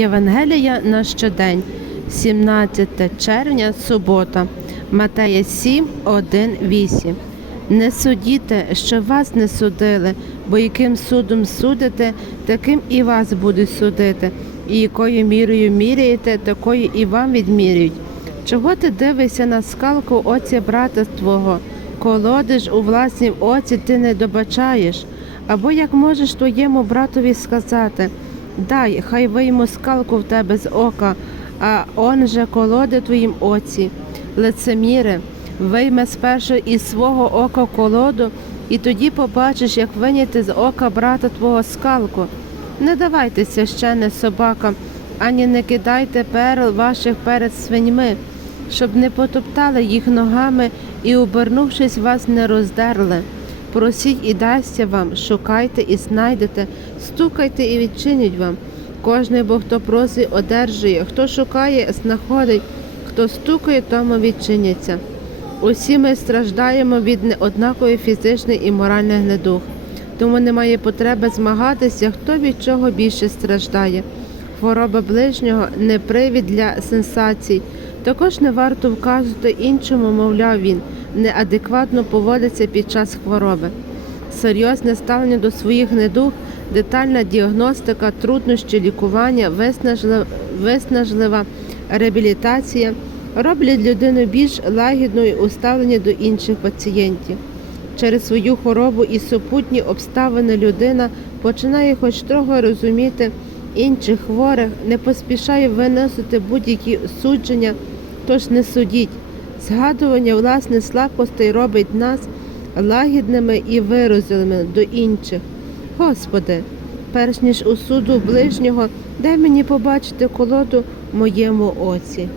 Євангелія на щодень, 17 червня, субота, Матея 7, 1, 8. Не судіте, що вас не судили, бо яким судом судите, таким і вас будуть судити, і якою мірою міряєте, такою і вам відмірюють. Чого ти дивишся на скалку оця брата твого, колодиш у власнім оці ти не добачаєш? Або як можеш твоєму братові сказати, дай, хай вийму скалку в тебе з ока, а он же колоди твоїм оці. Лицеміре, вийме спершу із свого ока колоду, і тоді побачиш, як виняти з ока брата твого скалку. Не давайте священне собакам, ані не кидайте перл ваших перед свиньми, щоб не потоптали їх ногами і, обернувшись, вас не роздерли. Просіть і дасться вам, шукайте і знайдете, стукайте і відчинять вам. Кожний бо хто просить, одержує, хто шукає, знаходить, хто стукає, тому відчиняться. Усі ми страждаємо від неоднакової фізичної і моральних недуг, тому немає потреби змагатися, хто від чого більше страждає. Хвороба ближнього не привід для сенсацій. Також не варто вказувати іншому, мовляв він, неадекватно поводиться під час хвороби. Серйозне ставлення до своїх недуг, детальна діагностика, труднощі лікування, виснажлива, реабілітація роблять людину більш лагідною у ставленні до інших пацієнтів. Через свою хворобу і супутні обставини людина починає хоч трохи розуміти інших хворих, не поспішає виносити будь-які судження, тож не судіть. Згадування власних слабкостей робить нас лагідними і виразливими до інших. Господи, перш ніж у суду ближнього, дай мені побачити колоду моєму оці.